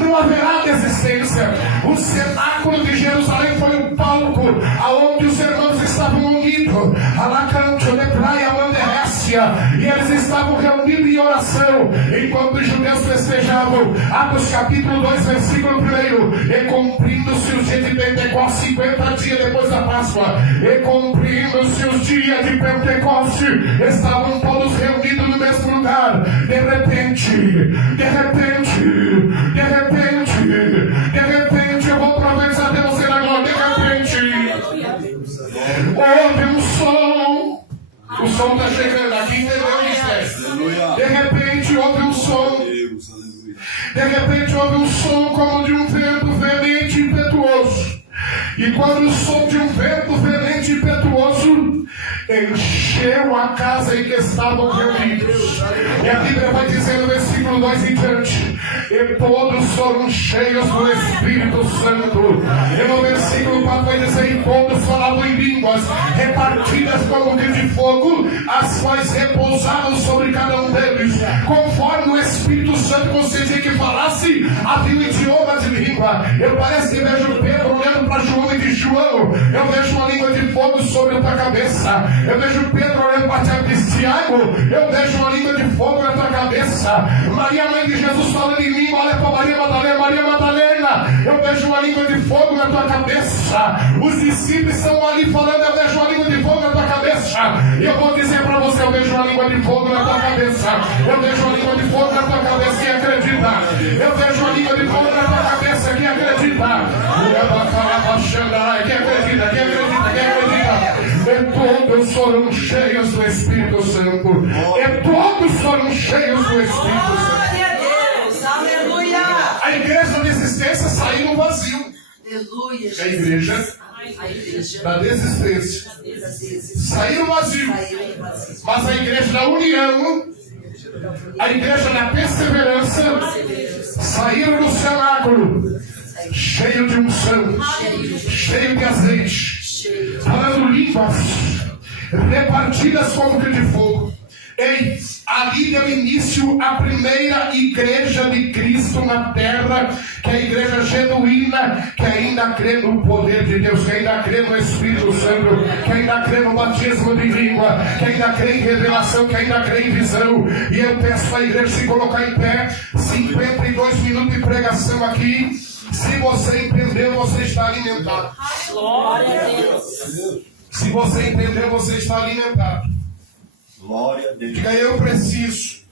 não haverá desistência. O cenáculo de Jerusalém foi o palco aonde os irmãos estavam unidos. Alacanto, Lepraia, Manderécia. E eles estavam reunidos em oração, enquanto os judeus festejavam. Atos capítulo 2, versículo 1. E cumprindo-se os dias de Pentecostes, 50 dias depois da Páscoa. E cumprindo-se os dias de Pentecostes, estavam todos reunidos no mesmo lugar. De repente, eu vou profetizar até você na glória. De repente, houve um som. O som está chegando aqui, entendeu, Ministério? De repente, houve um som. De repente, houve um som como de um vento veemente e impetuoso. E quando o som de um vento veemente e impetuoso encheu a casa em que estavam reunidos. E a Bíblia vai dizer no versículo 2 em diante: e todos foram cheios do Espírito Santo. E no versículo 4 vai dizer: e todos falavam em línguas repartidas como que de fogo, as quais repousavam sobre cada um deles, conforme o Espírito Espírito Santo concedeu que falasse, havia um idioma de língua. Eu parece que vejo Pedro olhando para João e diz: João, eu vejo uma língua de fogo sobre a tua cabeça. Eu vejo Pedro olhando para Tiago, eu vejo uma língua de fogo na tua cabeça. Maria, mãe de Jesus, falando em língua, olha para Maria Madalena, eu vejo uma língua de fogo na tua cabeça. Os discípulos estão ali falando, eu vejo uma língua de fogo na tua cabeça. E eu vou dizer para você, eu vejo uma língua de fogo na tua cabeça. Eu vejo uma língua de fogo na tua cabeça, quem acredita? Eu vejo uma língua de fogo na tua cabeça, quem acredita? Quem acredita? Quem acredita? Quem acredita? E todos foram cheios do Espírito Santo. E todos foram cheios do Espírito Santo. Glória a Deus, aleluia. A igreja da existência saiu no vazio. Aleluia. A igreja da desistência saiu no vazio. Mas a igreja da união, a igreja da perseverança, saíram no cenáculo, cheio de unção, cheio de azeite, falando línguas, repartidas como que de fogo. Ei, ali deu início a primeira igreja de Cristo na terra, que é a igreja genuína, que ainda crê no poder de Deus, que ainda crê no Espírito Santo, que ainda crê no batismo de língua, que ainda crê em revelação, que ainda crê em visão. E eu peço à igreja se colocar em pé. 52 minutos de pregação aqui. Se você entendeu, você está alimentado. Glória a Deus. Se você entendeu, você está alimentado. Glória a Deus. Diga: eu preciso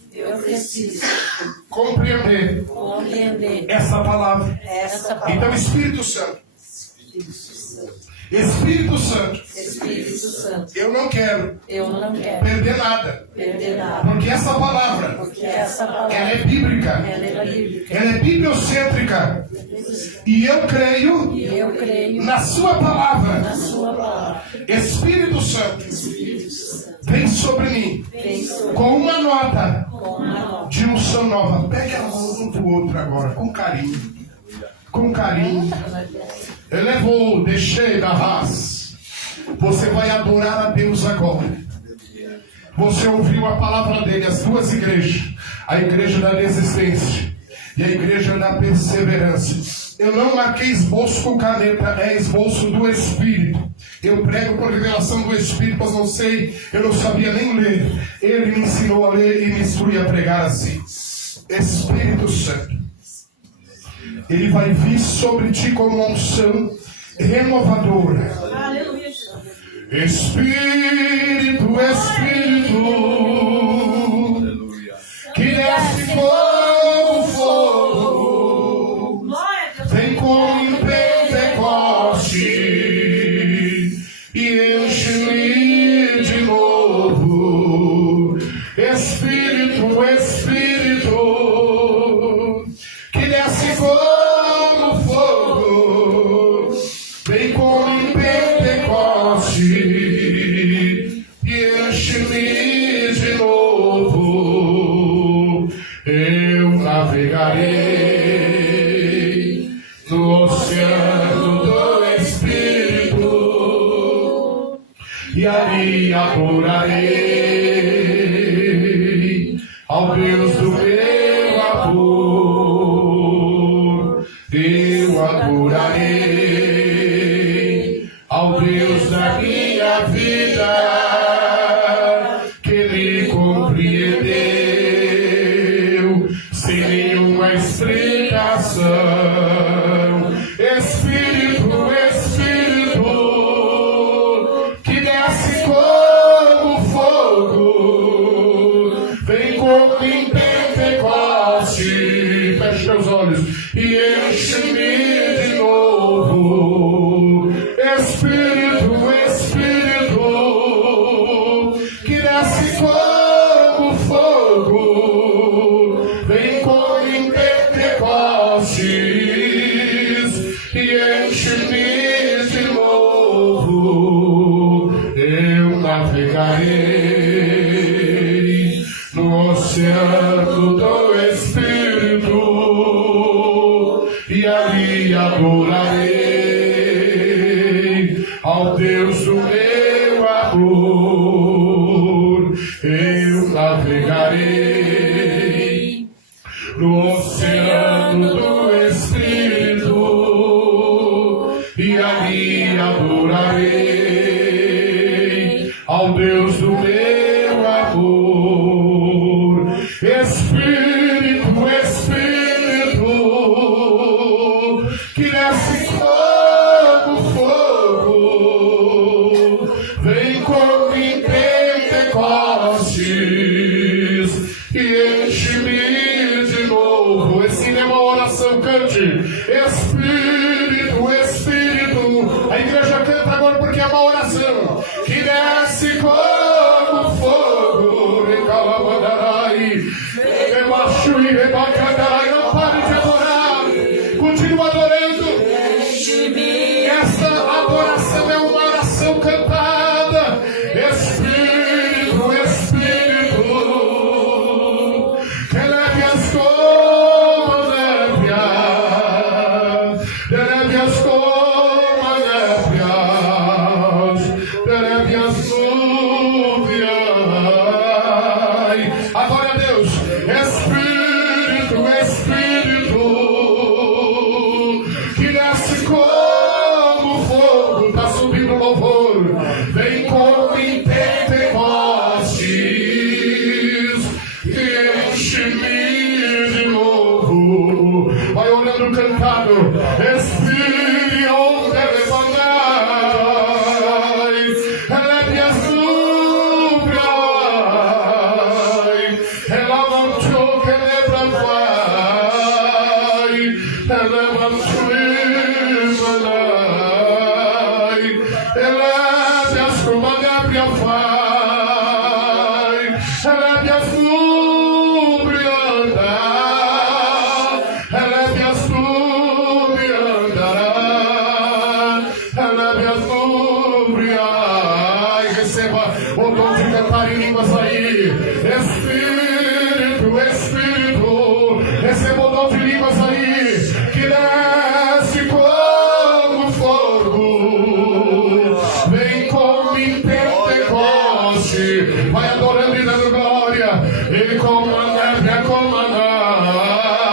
compreender essa palavra. Então, Espírito Santo, eu não quero perder nada, porque essa palavra, ela é bíblica, ela é bibliocêntrica, e eu creio na sua palavra. Espírito Santo, vem sobre mim com uma nota de unção nova. Pegue a mão um do outro agora, com carinho. Com carinho. Elevou, deixei da raça. Você vai adorar a Deus agora. Você ouviu a palavra dele, as duas igrejas. A igreja da desistência e a igreja da perseverança. Eu não marquei esboço com caneta, é esboço do Espírito. Eu prego por revelação do Espírito, mas não sei, eu não sabia nem ler. Ele me ensinou a ler e me instruiu a pregar assim. Espírito Santo, ele vai vir sobre ti com uma unção renovadora. Aleluia. Espírito, que desce como fogo, vem como Pentecoste e enche-me de novo. Espírito, que desce como fogo, vem como Pentecoste e enche-me de novo. Eu navegarei no oceano do Espírito e ali adorarei ao Deus do meu amor. Eu adorarei ao Deus da minha vida, que me compreendeu sem nenhuma explicação. Espírito, que desce como fogo, vem como em Pentecoste, feche teus olhos e enche-me de novo. Espírito, que desce como fogo, vem como em Pentecostes e enche-me de novo. Eu navegarei no oceano do Espírito e ali adorarei ao Deus do meu amor. Eu navegarei ao Deus do meu amor. Espírito, Espírito, que desce como fogo, vem como em Pentecostes e enche-me de novo. Ensine uma oração, cante. Espírito, Espírito. A igreja canta agora porque é uma oração. Que desce como fogo, recalamandarai, rebaixo e rebacandarai. Não pare de adorar, continua adorando. Essa adoração é uma oração cantada. Espírito, Espírito, que lévias como névias, lévias como névias, lévias nuvens. Adore a Deus. Espírito, Espírito, que desce como fogo. Está subindo o louvor. Vem como em Pentecostes e enche-me de novo. Vai olhando cantado. Espírito, elevandai, elevias nubrai, elavancho que lebravai, elavancho imanai, elevias comanabria fai, elevias nubriandai, elevias nubriandai, elevias nubriai. Receba o dom de cantar em línguas aí. Espírito, Espírito, receba o dom de línguas aí, que desce como fogo, vem como em Pentecoste. Vai adorando e dando glória. Ele como a neve, como a nai,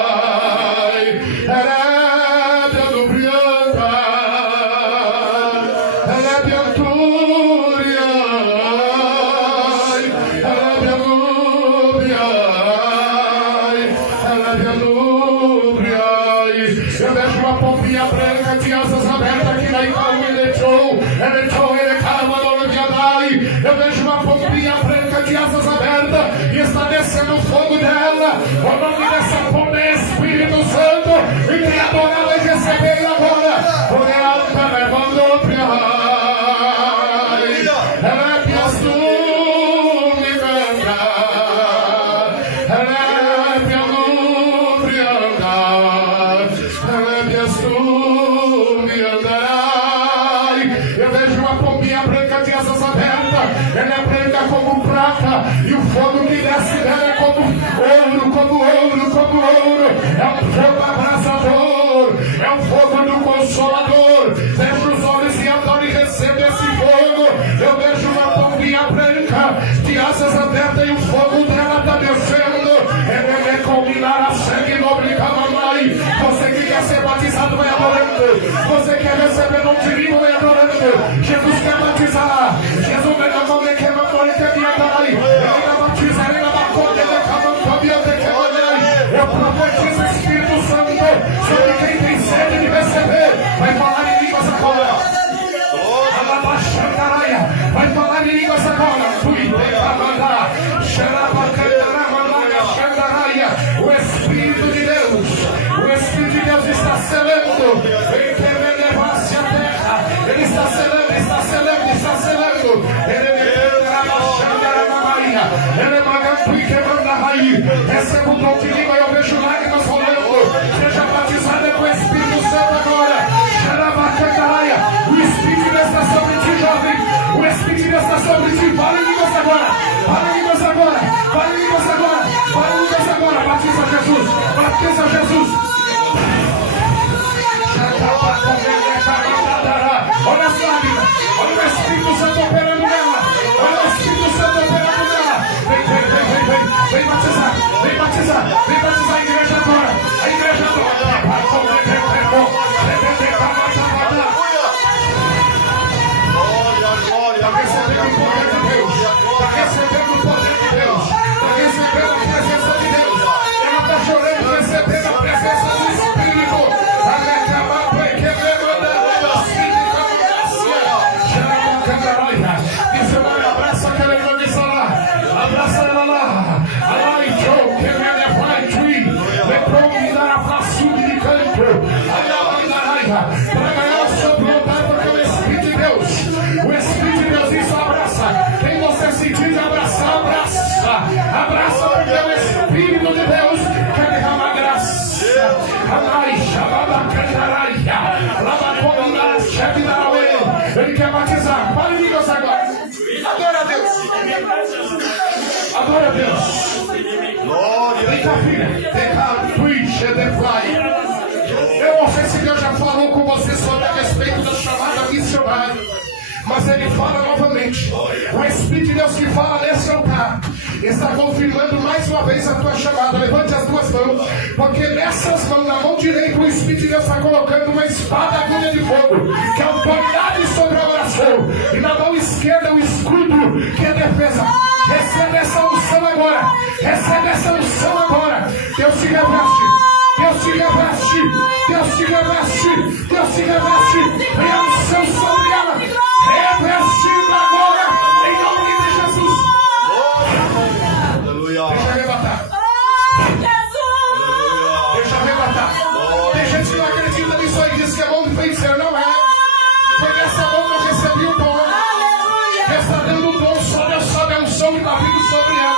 herédia do brianda, herédia turiai, herédia nubriai, herédia nubriai. Eu vejo uma pompinha branca de asas abertas aqui na Icama, ele calma, de Adai. Eu vejo uma pompinha branca de asas abertas e está descendo o fogo dela. O nome dessa pompa é Espírito Santo, e quem adorar vai receber ele agora. Orealta levando o piai, ela é piastumiganda, ela é pianubrianda, ela é piastumiganda. Eu vejo uma pompinha branca de asas abertas, ela é branca como prata, e o fogo que desce dela é como ouro, como ouro, como ouro. É um fogo abrasador, é um fogo do Consolador. Feche os olhos e adore e receba esse fogo. Eu vejo uma pompinha branca de asas abertas e o fogo dela está descendo. Ele é combinar a sangue nobre mamãe. Você que quer ser batizado vai adorando. Você quer receber um dirinho vai adorando. Jesus quer batizar. Jesus vai dar mão de que mamãe que me adorai. Ele vai batizar, ele vai bater, ele vai eu profetizo o Espírito Santo sobre quem tem sede de receber. Vai falar em línguas agora. Vai falar em línguas agora. O Espírito de Deus, o Espírito de Deus está selando. Elevar-se a terra. Ele está selando, está selando, está selando. Receba o dom de língua, eu vejo lágrimas rolando. Seja batizada com o Espírito Santo agora. O Espírito de Deus está sobre ti, jovem. O Espírito de Deus está sobre ti. Fala em línguas agora. Fala em línguas agora. Fala em línguas agora. Fala em línguas agora. Batiza Jesus. Batiza Jesus. Olha as lágrimas. Olha o Espírito Santo operando nela. Olha o Espírito Santo operando nela. Vem, vem, vem, vem, vem. Vem batizar. Vem batizar. Vem batizar a igreja agora. A igreja agora. Glória, glória. Está recebendo o poder de Deus. sentir de abraçar, abraça. Abraça porque o Espírito de Deus quer derramar graça. Ele quer batizar. Fale em línguas agora. Adora a Deus. Adora a Deus. Glória Vem cá, filha. Pecado, twitch, eu não sei se Deus já falou com você sobre a respeito da chamada missionária. Mas ele fala novamente. O Espírito de Deus que fala nesse altar está confirmando mais uma vez a tua chamada. Levante as duas mãos, porque nessas mãos, na mão direita, o Espírito de Deus está colocando uma espada agulha de fogo, que é autoridade sobre a oração, e na mão esquerda o escudo, que é defesa. Recebe essa unção agora. Recebe essa unção agora. Deus te reveste. Deus te reveste. Deus te reveste. Deus te reveste. Vem a unção sobre ela. Revestido agora, em nome de Jesus. Aleluia. Deixa arrebatar. Deixa arrebatar. Tem gente que não acredita nisso aí, diz que é mão de vencer, não é? Foi dessa mão que eu recebi o dom. Deus está dando o dom, só Deus sabe a unção que está vindo sobre ela.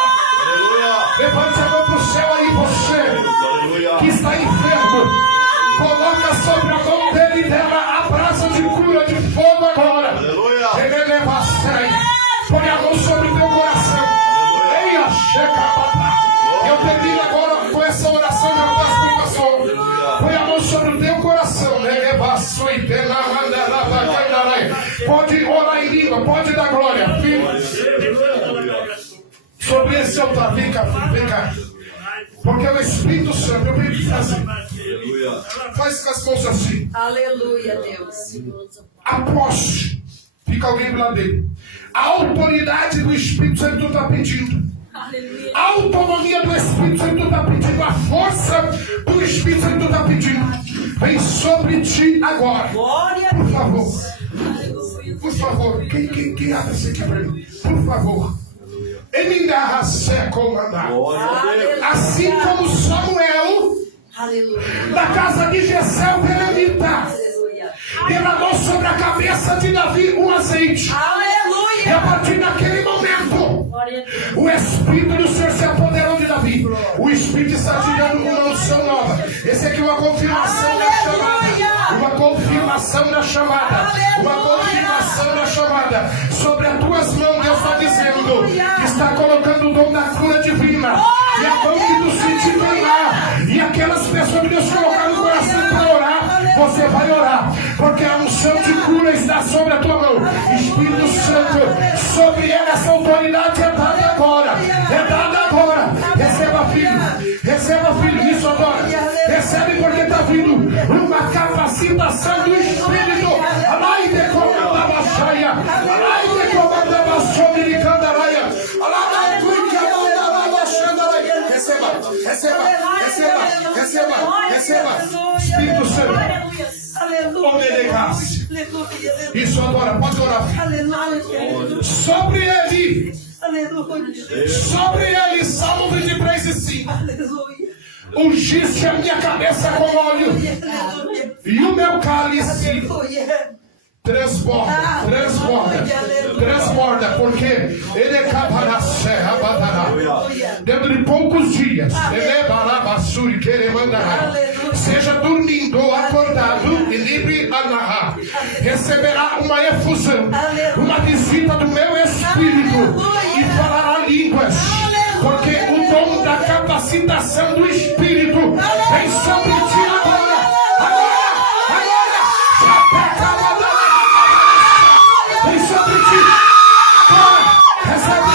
Levante a mão para o céu aí, você que está enfermo. Coloca sobre a mão dele e dela a brasa de cura, de fogo agora. Ele eleva a sério. Põe a mão sobre o teu coração. Eia, chega. Eu termino agora com essa oração já passo para o pastor. Põe a mão sobre o teu coração. Pode orar em língua, pode dar glória. Filho. Sobre esse altar, vem cá, filho, vem cá. Porque é o Espírito Santo, eu venho te fazer. Faz com as mãos assim. Aleluia, Deus. Após, fica alguém do lado dele. A autoridade do Espírito Santo está pedindo. Aleluia. A autonomia do Espírito Santo está pedindo. A força do Espírito Santo está pedindo. Vem sobre ti agora. Glória a Por Deus. favor. Aleluia. Por favor. Quem abre isso aqui para mim? Por favor. Assim como Samuel, Aleluia. da casa de Jessé o Belemita, Aleluia. derramou sobre a cabeça de Davi um azeite. E a Aleluia. partir daquele momento, Glória a Deus. o Espírito do Senhor se apoderou de Davi. O Espírito está te dando uma unção nova. Esse aqui é uma confirmação da chamada. Uma confirmação da chamada. Uma confirmação da chamada. Sobre as tuas mãos, Deus está dizendo que está colocando o dom da cura divina. E a mão que tu sentir vai lá. E aquelas pessoas que Deus colocar no coração para orar, você vai orar. Porque a unção de cura está sobre a tua mão. Espírito Santo, sobre ela essa autoridade é dada agora. É dada agora. Receba, filho. Receba, filho. Isso agora. Recebe porque está vindo uma capacitação do Espírito. Alai de comanda baixaia. Alai de comanda baixomi de candaraia. Alai de comanda baixandaia. Receba, receba, receba, receba, receba. Espírito Santo. Aleluia. Isso agora, pode orar. Aleluia. Sobre ele, Aleluia. sobre ele, Salmo 23 e 5. Aleluia. Ungiste a minha cabeça com óleo Aleluia. e o meu cálice Aleluia. transborda, transborda, transborda, porque ele é cabaracé, abadará. Dentro de poucos dias, ele é barabassuri, queremandará. Seja dormindo ou acordado, e livre anará. Receberá uma efusão, uma visita do meu Espírito e falará línguas. Porque o dom da capacitação do Espírito vem sobre ti agora. Agora, agora. Vem sobre ti. Agora, recebe.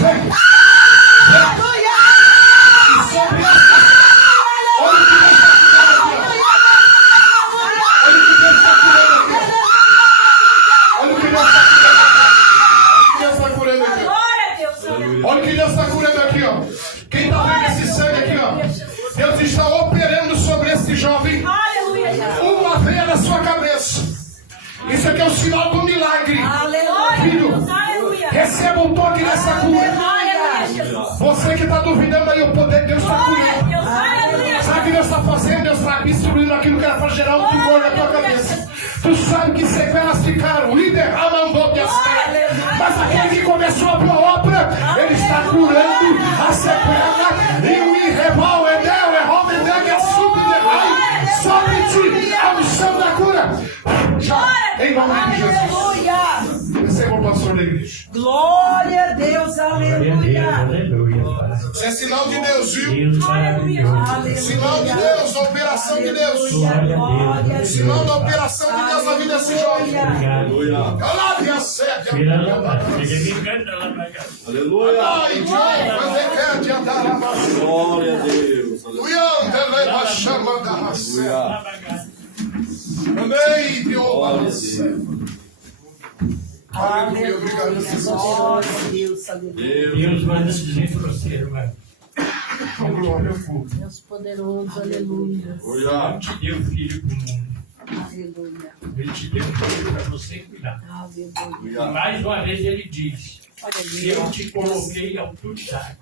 Vem. E sobre essa. Olha o que Deus está curando aqui. Olha o que Deus está curando aqui. Olha o que Deus está curando aqui, ó. Quem está vendo esse sangue aqui, ó? Deus está operando sobre esse jovem uma veia na sua cabeça. Isso aqui é o sinal do milagre. Filho, receba um toque nessa cura. Você que está duvidando aí, o poder de Deus está curando. Sabe o que Deus está fazendo? Deus está destruindo aquilo que era para gerar um tumor na tua cabeça. Tu sabe que sequelas ficaram. Líder, nome de Jesus. Aleluia. Receba o pastor da igreja. Glória a Deus. Aleluia. Aleluia. Isso é sinal de Deus, viu? Deus maravilhoso. Sinal de Deus, a operação de Deus. Glória a Deus. Sinal da operação de Deus na vida desse jovem. Obrigado. Calado a sede. Vira lá, fica me canta lá pra cá. Aleluia. Ai, Deus, fazer quer andar a massa. Glória a Deus. Aleluia. Leva chama da massa. Lá pra cá. Amém, Deus. Glória a Deus. Aleluia, obrigado, Jesus. Glória a Deus. Aleluia. Deus manda dizer para você, irmão. Não te preocupe. Deus poderoso. Aleluia. Não te deu filho do mundo. Aleluia. Ele te deu filho para você cuidar. Aleluia. E mais uma vez ele diz: Aleluia. eu te coloquei autoridade.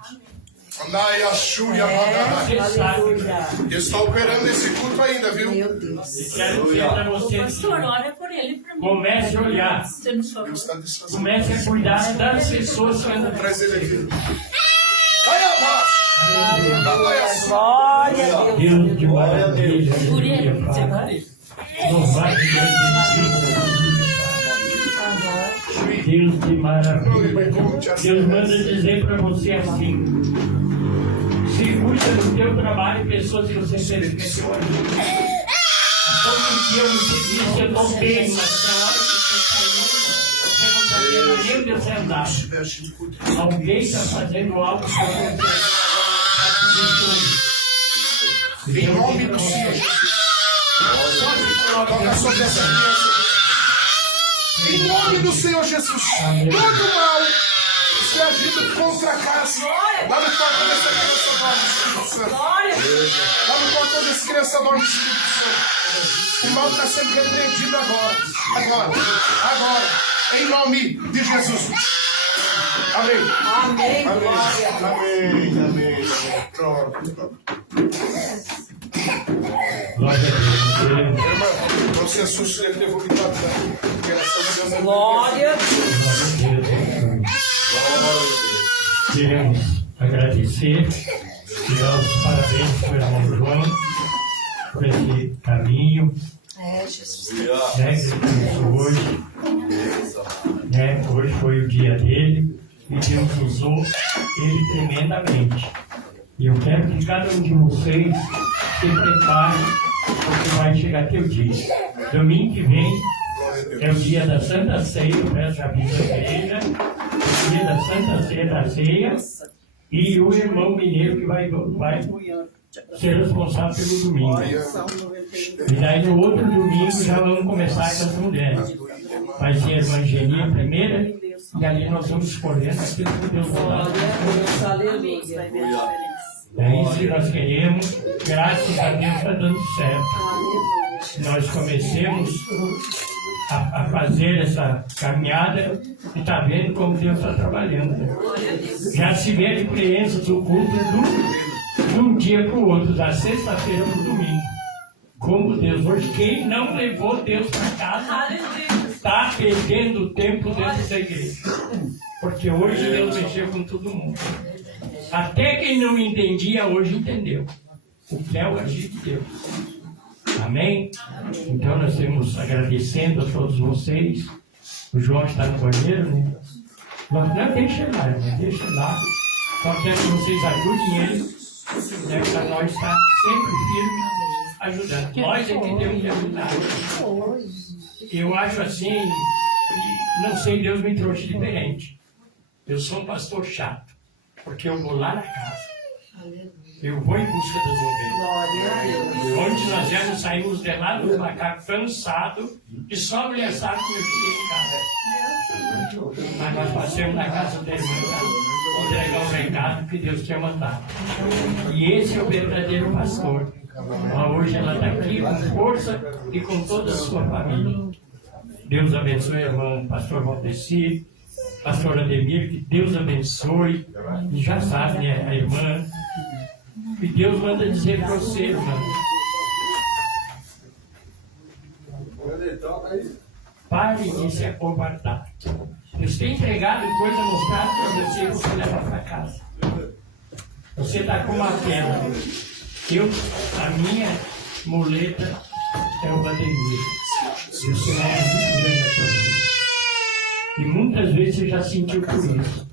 Andai a Shúria Magará. Você sabe. Aleluia. Deus está operando esse culto ainda, viu? Meu Deus. E quero dizer para você: Pastor, ora por ele pra mim. comece a olhar. Você nos falou. Deus está desfazendo. Comece a cuidar das pessoas que andam. Traz ele aqui. Vai abaixo. Vai a sua. Glória a Deus. Deus de maravilha. Por ele. Aleluia, Você Pai. vai. Louvado seja Deus de maravilha. Deus manda dizer para você assim: se cuida do teu trabalho, pessoas que você pensa que é seu amigo. Todo dia você diz: eu não tenho, mas na hora que você saiu, você não sabia nem onde você andava. Alguém está fazendo algo para você. Em nome do Senhor Jesus. Toca sobre essa criança. Em nome do Senhor Jesus. Todo mal se agindo contra a casa. Lá no quarto dessa criança dorme, Espírito Santo. Lá no quarto dessa criança dorme, Espírito Santo. O mal está sendo repreendido agora. Agora. Em nome de Jesus. Amém. Amém. Glória. Amém. Pronto. Glória a Deus. Irmão, não se assuste, deve ter vomitado. Glória a Deus. Queremos agradecer e dar os parabéns para o irmão João por esse caminho, Jesus. né, que ele começou hoje. Né, hoje foi o dia dele e Deus usou ele tremendamente. E eu quero que cada um de vocês se prepare, porque vai chegar teu dia. Domingo que vem é o dia da Santa Ceia, eu peço aviso da igreja, o dia da Santa Ceia da ceia, e o irmão mineiro que vai ser responsável pelo domingo. E daí no outro domingo já vamos começar com as mulheres. Vai ser a Evangelia primeira, e ali nós vamos escolhendo aquilo que Deus vai dar. Aleluia. É isso que nós queremos, graças a Deus está dando certo. Nós comecemos a fazer essa caminhada e está vendo como Deus está trabalhando. Né? Já se vê a diferença do culto de um dia para o outro, da sexta-feira para o domingo. Como Deus, hoje quem não levou Deus para casa está perdendo o tempo dentro da igreja. Porque hoje Deus mexeu com todo mundo. Até quem não entendia, hoje entendeu. O que é o agir de Deus. Amém? Então nós estamos agradecendo a todos vocês. O João está no banheiro, né? Não, deixa lá, né? Deixa lá. Só quero que vocês ajudem ele, né? Para nós estar sempre firmes ajudando. Nós é que temos que ajudar. Eu acho assim, não sei, Deus me trouxe diferente. Eu sou um pastor chato. Porque eu vou lá na casa, eu vou em busca das ovelhas. Onde nós já nos saímos de lá do placar cansado e só a mulher sabe que eu cheguei em casa. Mas nós passamos na casa da irmã para entregar um recado que Deus tinha mandado. E esse é o verdadeiro pastor. Hoje ela está aqui com força e com toda a sua família. Deus abençoe, irmão pastor Valdeci. Pastor Ademir, que Deus abençoe. E já sabe, né, a irmã. E Deus manda dizer para você, irmã. Pare de se acovardar. Deus tem entregado coisa mostrada para você e você leva para casa. Você está com uma pedra. A minha muleta é o Ademir. E o Senhor é muito grande na sua vida. E muitas vezes você já sentiu por isso.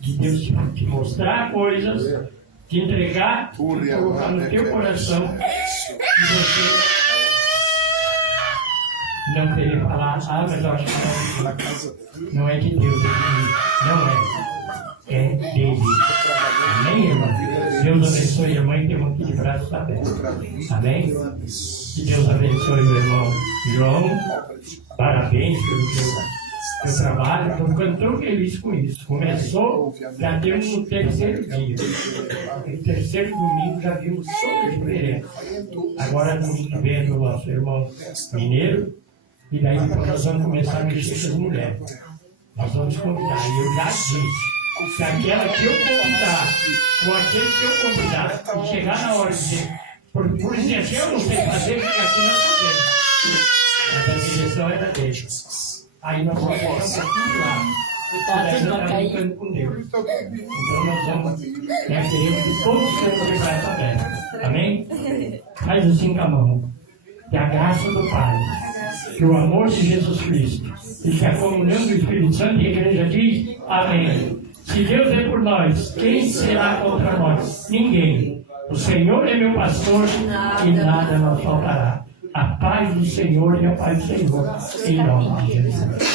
De Deus te mostrar coisas, te entregar, te colocar no teu coração. E você não querer falar, mas eu acho que não é de Deus, é de mim. Não é. É dele. Amém, irmão? Deus abençoe a mãe, tem um aqui de braços abertos. Amém? Que Deus abençoe o irmão João. Parabéns pelo teu trabalho. Estou ficando tão feliz com isso. Começou, já temos no terceiro dia. No terceiro domingo já vimos toda a diferença. Agora estamos vendo o nosso irmão mineiro. E daí nós vamos começar a mexer com as mulheres. Nós vamos convidar. E eu já disse. Se aquela que eu convidar, ou aquele que eu convidar, e chegar na hora de dizer, por exemplo, eu não sei fazer, porque aqui nós fazemos. Mas a direção era dele. Aí nós vamos deixar um pouquinho lá. Daí nós estamos ficando com Deus. Então nós vamos, queremos que todos tenham de braço aberto. Amém? Faz assim com a mão. Que a graça do Pai, que o amor de Jesus Cristo, e que a comunhão do Espírito Santo, e a igreja diz, amém. Se Deus é por nós, quem será contra nós? Ninguém. O Senhor é meu pastor e nada nos faltará. A paz do Senhor e a paz do Senhor, em nome de Jesus.